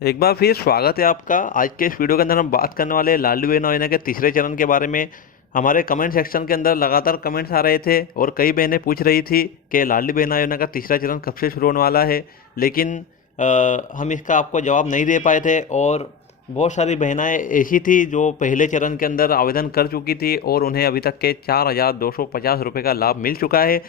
एक बार फिर स्वागत है आपका। आज के इस वीडियो के अंदर हम बात करने वाले हैं लाडली बहनों योजना के तीसरे चरण के बारे में। हमारे कमेंट सेक्शन के अंदर लगातार कमेंट्स आ रहे थे और कई बहनें पूछ रही थी कि लाडली बहन योजना का तीसरा चरण कब से शुरू होने वाला है, लेकिन हम इसका आपको जवाब नहीं दे पाए थे। और बहुत सारी बहनाएं ऐसी थी जो पहले चरण के अंदर आवेदन कर चुकी थी और उन्हें अभी तक के 4,250 रुपये का लाभ मिल चुका है।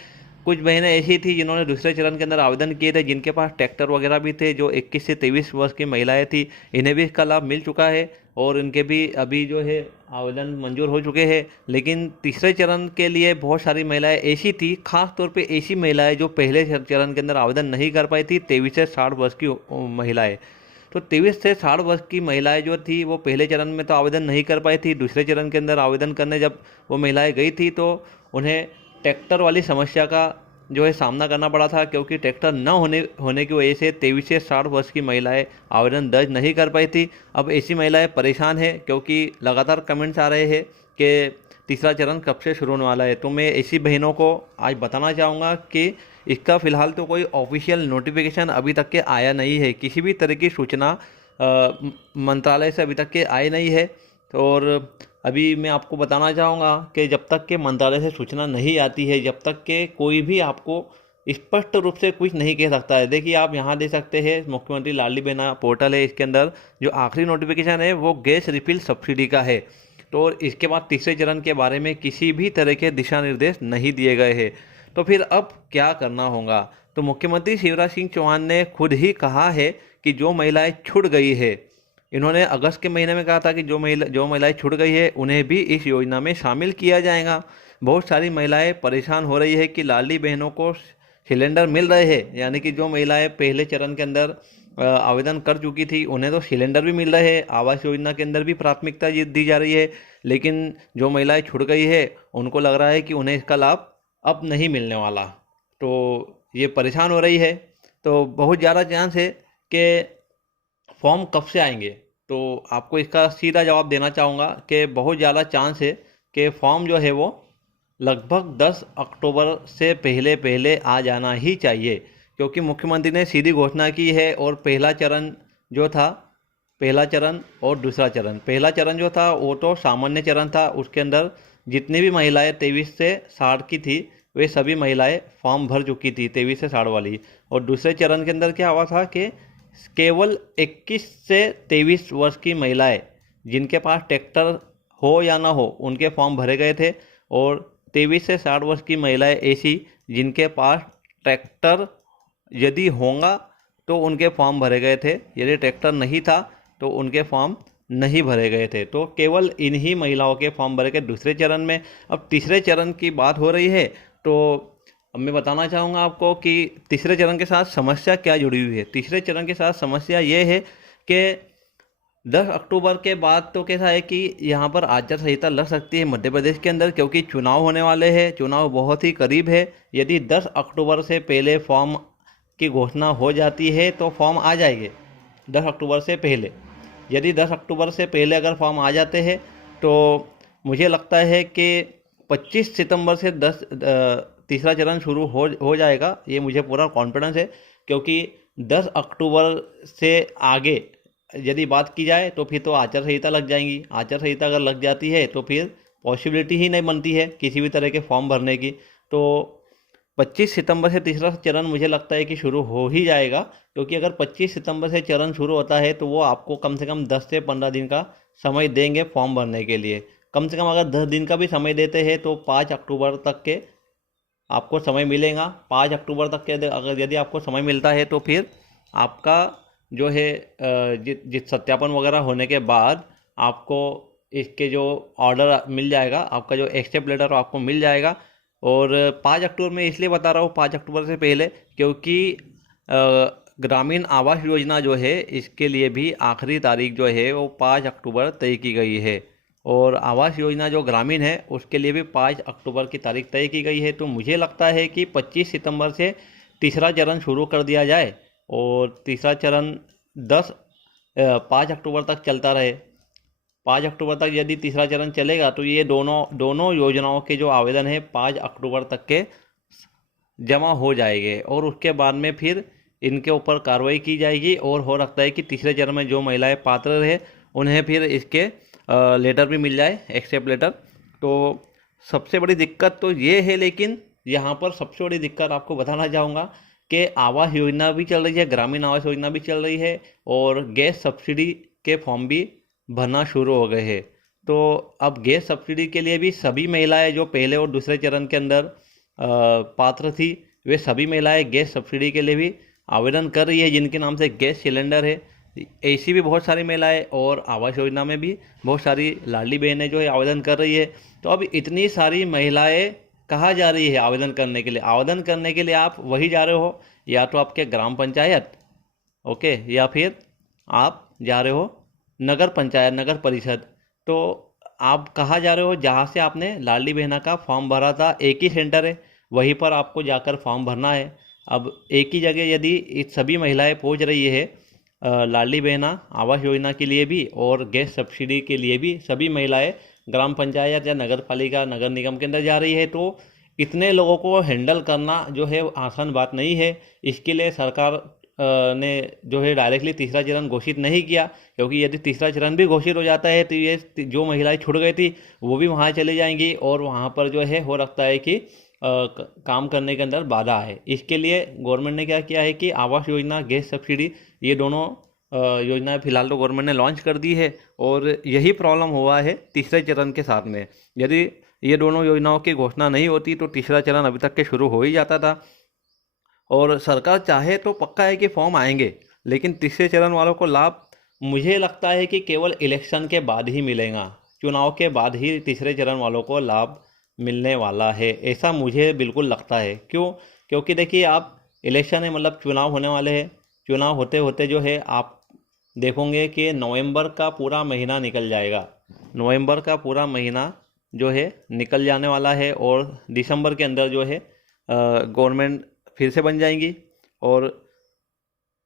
कुछ बहनें ऐसी थी जिन्होंने दूसरे चरण के अंदर आवेदन किए थे, जिनके पास ट्रैक्टर वगैरह भी थे, जो 21 से 23 वर्ष की महिलाएं थी। इन्हें भी इसका लाभ मिल चुका है और इनके भी अभी जो है आवेदन मंजूर हो चुके हैं। लेकिन तीसरे चरण के लिए बहुत सारी महिलाएं ऐसी थी, खास तौर पे ऐसी महिलाएं जो पहले चरण के अंदर आवेदन नहीं कर पाई थी, 23 से 60 वर्ष की महिलाएं। तो 23 से 60 वर्ष की महिलाएं जो थी वो पहले चरण में तो आवेदन नहीं कर पाई थी। दूसरे चरण के अंदर आवेदन करने जब वो महिलाएं गई थी तो उन्हें ट्रैक्टर वाली समस्या का जो है सामना करना पड़ा था, क्योंकि ट्रैक्टर न होने की वजह से 23 से 60 वर्ष की महिलाएं आवेदन दर्ज नहीं कर पाई थी। अब ऐसी महिलाएं परेशान हैं क्योंकि लगातार कमेंट्स आ रहे हैं कि तीसरा चरण कब से शुरू होने वाला है। तो मैं ऐसी बहनों को आज बताना चाहूँगा कि इसका फ़िलहाल तो कोई ऑफिशियल नोटिफिकेशन अभी तक के आया नहीं है, किसी भी तरह की सूचना मंत्रालय से अभी तक के आई नहीं है। और अभी मैं आपको बताना चाहूँगा कि जब तक के मंत्रालय से सूचना नहीं आती है, जब तक के कोई भी आपको स्पष्ट रूप से कुछ नहीं कह सकता है। देखिए, आप यहाँ देख सकते हैं मुख्यमंत्री लाडली बहना पोर्टल है, इसके अंदर जो आखिरी नोटिफिकेशन है वो गैस रिफिल सब्सिडी का है। तो इसके बाद तीसरे चरण के बारे में किसी भी तरह के दिशा निर्देश नहीं दिए गए हैं। तो फिर अब क्या करना होगा? तो मुख्यमंत्री शिवराज सिंह चौहान ने खुद ही कहा है कि जो महिलाएं छूट गई है, इन्होंने अगस्त के महीने में कहा था कि जो महिलाएं छूट गई है उन्हें भी इस योजना में शामिल किया जाएगा। बहुत सारी महिलाएं परेशान हो रही है कि लाडली बहनों को सिलेंडर मिल रहे हैं, यानी कि जो महिलाएं पहले चरण के अंदर आवेदन कर चुकी थी उन्हें तो सिलेंडर भी मिल रहे हैं, आवास योजना के अंदर भी प्राथमिकता दी जा रही है। लेकिन जो महिलाएं छूट गई है उनको लग रहा है कि उन्हें इसका लाभ अब नहीं मिलने वाला, तो ये परेशान हो रही है। तो बहुत ज़्यादा चांस है कि फॉर्म कब से आएंगे? तो आपको इसका सीधा जवाब देना चाहूँगा कि बहुत ज़्यादा चांस है कि फॉर्म जो है वो लगभग 10 अक्टूबर से पहले पहले आ जाना ही चाहिए, क्योंकि मुख्यमंत्री ने सीधी घोषणा की है। और पहला चरण जो था, पहला चरण और दूसरा चरण, पहला चरण जो था वो तो सामान्य चरण था, उसके अंदर जितनी भी महिलाएं 23 से 60 की थी वे सभी महिलाएं फॉर्म भर चुकी थी, 23 से 60 वाली। और दूसरे चरण के अंदर क्या हुआ था कि केवल 21 से 23 वर्ष की महिलाएं जिनके पास ट्रैक्टर हो या ना हो उनके फॉर्म भरे गए थे, और 23 से 60 वर्ष की महिलाएं ऐसी जिनके पास ट्रैक्टर यदि होगा तो उनके फॉर्म भरे गए थे, यदि ट्रैक्टर नहीं था तो उनके फॉर्म नहीं भरे गए थे। तो केवल इन्हीं महिलाओं के फॉर्म भरे गए दूसरे चरण में। अब तीसरे चरण की बात हो रही है, तो अब मैं बताना चाहूँगा आपको कि तीसरे चरण के साथ समस्या क्या जुड़ी हुई है। तीसरे चरण के साथ समस्या ये है कि 10 अक्टूबर के बाद तो कैसा है कि यहाँ पर आचार संहिता लग सकती है मध्य प्रदेश के अंदर, क्योंकि चुनाव होने वाले हैं, चुनाव बहुत ही करीब है। यदि 10 अक्टूबर से पहले फॉर्म की घोषणा हो जाती है तो फॉर्म आ जाएंगे 10 अक्टूबर से पहले। यदि 10 अक्टूबर से पहले अगर फॉर्म आ जाते हैं तो मुझे लगता है कि 25 सितंबर से तीसरा चरण शुरू हो जाएगा, ये मुझे पूरा कॉन्फिडेंस है। क्योंकि 10 अक्टूबर से आगे यदि बात की जाए तो फिर तो आचार संहिता लग जाएंगी। आचार संहिता अगर लग जाती है तो फिर पॉसिबिलिटी ही नहीं बनती है किसी भी तरह के फॉर्म भरने की। तो 25 सितंबर से तीसरा चरण मुझे लगता है कि शुरू हो ही जाएगा, क्योंकि अगर 25 सितंबर से चरण शुरू होता है तो वो आपको कम से कम 10 से 15 दिन का समय देंगे फॉर्म भरने के लिए। कम से कम अगर 10 दिन का भी समय देते हैं तो 5 अक्टूबर तक के आपको समय मिलेगा। 5 अक्टूबर तक के अगर यदि आपको समय मिलता है तो फिर आपका जो है जित सत्यापन वगैरह होने के बाद आपको इसके जो ऑर्डर मिल जाएगा, आपका जो एक्सेप्ट लेटर आपको मिल जाएगा। और 5 अक्टूबर में इसलिए बता रहा हूँ 5 अक्टूबर से पहले, क्योंकि ग्रामीण आवास योजना जो है इसके लिए भी आखिरी तारीख जो है वो 5 अक्टूबर तय की गई है। और आवास योजना जो ग्रामीण है उसके लिए भी 5 अक्टूबर की तारीख तय की गई है। तो मुझे लगता है कि 25 सितंबर से तीसरा चरण शुरू कर दिया जाए और तीसरा चरण 5 अक्टूबर तक चलता रहे। 5 अक्टूबर तक यदि तीसरा चरण चलेगा तो ये दोनों योजनाओं के जो आवेदन है 5 अक्टूबर तक के जमा हो जाएंगे। और उसके बाद में फिर इनके ऊपर कार्रवाई की जाएगी और हो सकता है कि तीसरे चरण में जो महिलाएं पात्र रहे उन्हें फिर इसके लेटर भी मिल जाए, एक्सेप्ट लेटर। तो सबसे बड़ी दिक्कत तो ये है, लेकिन यहाँ पर सबसे बड़ी दिक्कत आपको बताना चाहूँगा कि आवास योजना भी चल रही है, ग्रामीण आवास योजना भी चल रही है और गैस सब्सिडी के फॉर्म भी भरना शुरू हो गए हैं। तो अब गैस सब्सिडी के लिए भी सभी महिलाएं जो पहले और दूसरे चरण के अंदर पात्र थी, वे सभी महिलाएं गैस सब्सिडी के लिए भी आवेदन कर रही है, जिनके नाम से गैस सिलेंडर है। ऐसी भी बहुत सारी महिलाएं और आवास योजना में भी बहुत सारी लाडली बहनें जो है आवेदन कर रही है। तो अब इतनी सारी महिलाएं कहाँ जा रही है आवेदन करने के लिए? आवेदन करने के लिए आप वही जा रहे हो, या तो आपके ग्राम पंचायत, ओके, या फिर आप जा रहे हो नगर पंचायत, नगर परिषद। तो आप कहाँ जा रहे हो? जहाँ से आपने लाडली बहना का फॉर्म भरा था, एक ही सेंटर है, वहीं पर आपको जाकर फॉर्म भरना है। अब एक ही जगह यदि सभी महिलाएं पहुँच रही है लाडली बहना आवास योजना के लिए भी और गैस सब्सिडी के लिए भी, सभी महिलाएं ग्राम पंचायत या नगर पालिका, नगर निगम के अंदर जा रही है, तो इतने लोगों को हैंडल करना जो है आसान बात नहीं है। इसके लिए सरकार ने जो है डायरेक्टली तीसरा चरण घोषित नहीं किया, क्योंकि यदि तीसरा चरण भी घोषित हो जाता है तो ये जो महिलाएं छूट गई थी वो भी वहाँ चली जाएंगी और वहाँ पर जो है हो सकता है कि काम करने के अंदर बाधा है। इसके लिए गवर्नमेंट ने क्या किया है कि आवास योजना, गैस सब्सिडी, ये दोनों योजनाएं फिलहाल तो गवर्नमेंट ने लॉन्च कर दी है। और यही प्रॉब्लम हुआ है तीसरे चरण के साथ में। यदि ये दोनों योजनाओं की घोषणा नहीं होती तो तीसरा चरण अभी तक के शुरू हो ही जाता था। और सरकार चाहे तो पक्का है कि फॉर्म आएंगे, लेकिन तीसरे चरण वालों को लाभ मुझे लगता है कि केवल इलेक्शन के बाद ही मिलेगा। चुनाव के बाद ही तीसरे चरण वालों को लाभ मिलने वाला है, ऐसा मुझे बिल्कुल लगता है। क्यों? क्योंकि देखिए, आप इलेक्शन है, मतलब चुनाव होने वाले हैं। चुनाव होते होते जो है आप देखोगे कि नवंबर का पूरा महीना निकल जाएगा। नवंबर का पूरा महीना जो है निकल जाने वाला है और दिसंबर के अंदर जो है गवर्नमेंट फिर से बन जाएंगी। और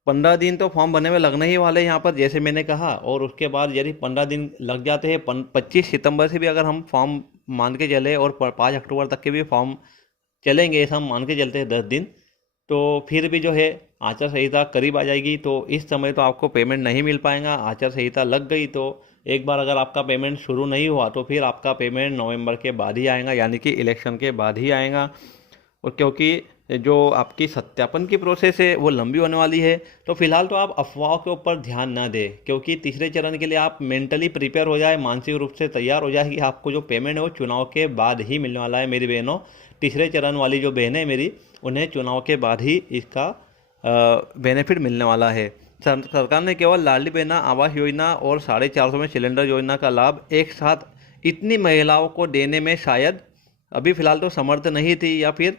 15 दिन तो फॉर्म भरने में लगने ही वाले हैं यहाँ पर, जैसे मैंने कहा। और उसके बाद यदि 15 दिन लग जाते हैं, 25 सितंबर से भी अगर हम फॉर्म मान के चले और 5 अक्टूबर तक के भी फॉर्म चलेंगे, ऐसा हम मान के चलते हैं 10 दिन, तो फिर भी जो है आचार संहिता करीब आ जाएगी। तो इस समय तो आपको पेमेंट नहीं मिल पाएगा। आचार संहिता लग गई तो एक बार अगर आपका पेमेंट शुरू नहीं हुआ तो फिर आपका पेमेंट नवंबर के बाद ही आएगा, यानी कि इलेक्शन के बाद ही आएगा। और क्योंकि जो आपकी सत्यापन की प्रोसेस है वो लंबी होने वाली है, तो फिलहाल तो आप अफवाहों के ऊपर ध्यान ना दें। क्योंकि तीसरे चरण के लिए आप मेंटली प्रिपेयर हो जाए, मानसिक रूप से तैयार हो जाए कि आपको जो पेमेंट है वो चुनाव के बाद ही मिलने वाला है। मेरी बहनों, तीसरे चरण वाली जो बहनें हैं मेरी, उन्हें चुनाव के बाद ही इसका बेनिफिट मिलने वाला है। सरकार ने केवल लाडली बहना आवास योजना और 450 में सिलेंडर योजना का लाभ एक साथ इतनी महिलाओं को देने में शायद अभी फ़िलहाल तो समर्थ नहीं थी, या फिर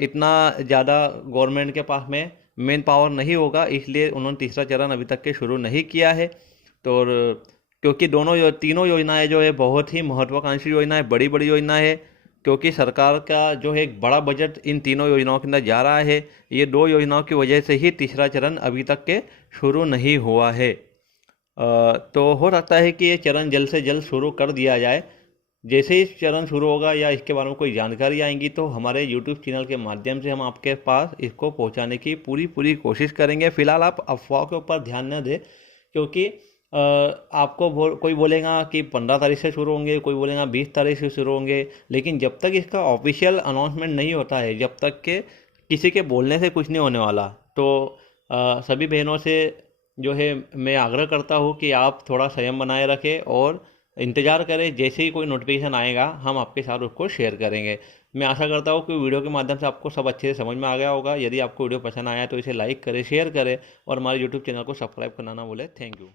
इतना ज़्यादा गवर्नमेंट के पास में मेन पावर नहीं होगा, इसलिए उन्होंने तीसरा चरण अभी तक के शुरू नहीं किया है। तो क्योंकि तीनों योजनाएं जो है बहुत ही महत्वाकांक्षी योजनाएं, बड़ी बड़ी योजना है। क्योंकि सरकार का जो है एक बड़ा बजट इन तीनों योजनाओं के अंदर जा रहा है। ये 2 योजनाओं की वजह से ही तीसरा चरण अभी तक के शुरू नहीं हुआ है। तो हो सकता है कि ये चरण जल्द से जल्द शुरू कर दिया जाए। जैसे ही चरण शुरू होगा या इसके बारे में कोई जानकारी आएंगी तो हमारे YouTube चैनल के माध्यम से हम आपके पास इसको पहुंचाने की पूरी कोशिश करेंगे। फिलहाल आप अफवाह के ऊपर ध्यान न दें, क्योंकि आपको कोई बोलेगा कि 15 तारीख से शुरू होंगे, कोई बोलेगा 20 तारीख से शुरू होंगे, लेकिन जब तक इसका ऑफिशियल अनाउंसमेंट नहीं होता है, जब तक के किसी के बोलने से कुछ नहीं होने वाला। तो सभी बहनों से जो है मैं आग्रह करता हूँ कि आप थोड़ा संयम बनाए रखें और इंतज़ार करें। जैसे ही कोई नोटिफिकेशन आएगा हम आपके साथ उसको शेयर करेंगे। मैं आशा करता हूँ कि वीडियो के माध्यम से आपको सब अच्छे से समझ में आ गया होगा। यदि आपको वीडियो पसंद आया तो इसे लाइक करें, शेयर करें और हमारे YouTube चैनल को सब्सक्राइब करना ना भूलें। Thank you.